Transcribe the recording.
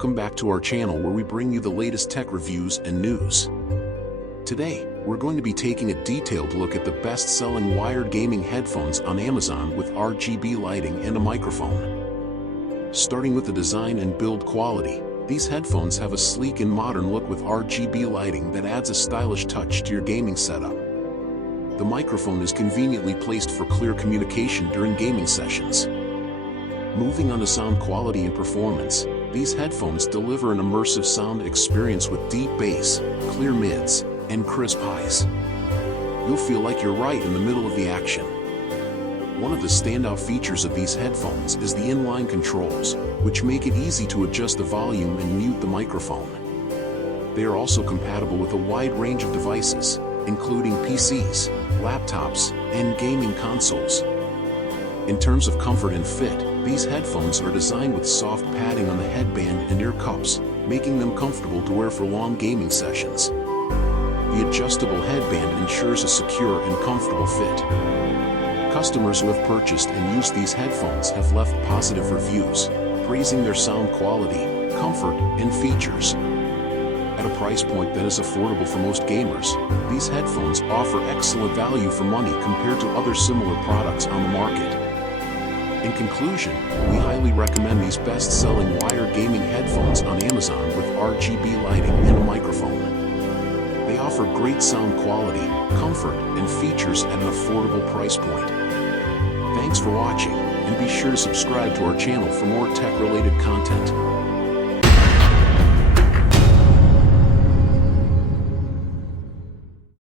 Welcome back to our channel where we bring you the latest tech reviews and news. Today, we're going to be taking a detailed look at the best-selling wired gaming headphones on Amazon with RGB lighting and a microphone. Starting with the design and build quality, these headphones have a sleek and modern look with RGB lighting that adds a stylish touch to your gaming setup. The microphone is conveniently placed for clear communication during gaming sessions. Moving on to sound quality and performance, these headphones deliver an immersive sound experience with deep bass, clear mids, and crisp highs. You'll feel like you're right in the middle of the action. One of the standout features of these headphones is the inline controls, which make it easy to adjust the volume and mute the microphone. They are also compatible with a wide range of devices, including PCs, laptops, and gaming consoles. In terms of comfort and fit, these headphones are designed with soft padding on the headband and ear cups, making them comfortable to wear for long gaming sessions. The adjustable headband ensures a secure and comfortable fit. Customers who have purchased and used these headphones have left positive reviews, praising their sound quality, comfort, and features. At a price point that is affordable for most gamers, these headphones offer excellent value for money compared to other similar products on the market. In conclusion, we highly recommend these best-selling wired gaming headphones on Amazon with RGB lighting and a microphone. They offer great sound quality, comfort, and features at an affordable price point. Thanks for watching, and be sure to subscribe to our channel for more tech-related content.